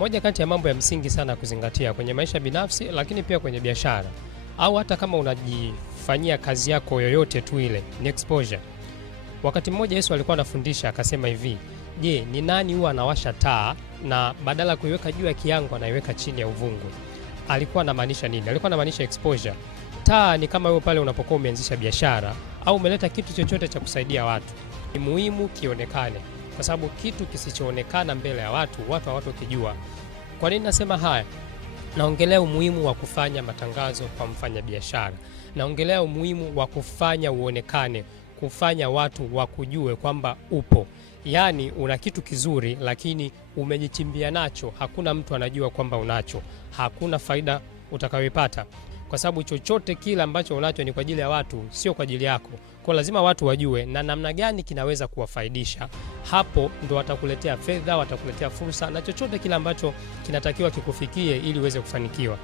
Moja kati ya mambo ya msingi sana kuzingatia kwenye maisha binafsi, lakini pia kwenye biashara, au hata kama unajifanyia kazi yako yoyote tu ile, ni exposure. Wakati mmoja Yesu alikuwa anafundisha akasema hivi, je, ni nani huwa anawasha taa na badala kuiweka juu ya kiango anaiweka chini ya uvungu? Alikuwa anamaanisha nini? Alikuwa anamaanisha exposure. Taa ni kama wewe pale unapokuwa umeanzisha biashara au umeleta kitu chochote cha kusaidia watu. Ni muhimu kionekane, kwa sababu kitu kisichoonekana mbele ya watu hawatakijua. Kwa nini nasema haya? Naongelea umuhimu wa kufanya matangazo kwa mfanya biashara. Naongelea umuhimu wa kufanya uonekane, kufanya watu wakujue kwamba upo. Yaani una kitu kizuri lakini umejichimbia nacho, hakuna mtu anajua kwamba unacho. Hakuna faida utakayopata, kwa sababu chochote kile ambacho unacho ni kwa ajili ya watu, sio kwa ajili yako. Kwa lazima watu wajue na namna gani kinaweza kuwafaidisha. Hapo ndo watakuletea fedha, watakuletea fursa na chochote kile ambacho kinatakiwa kikufikie ili uweze kufanikiwa.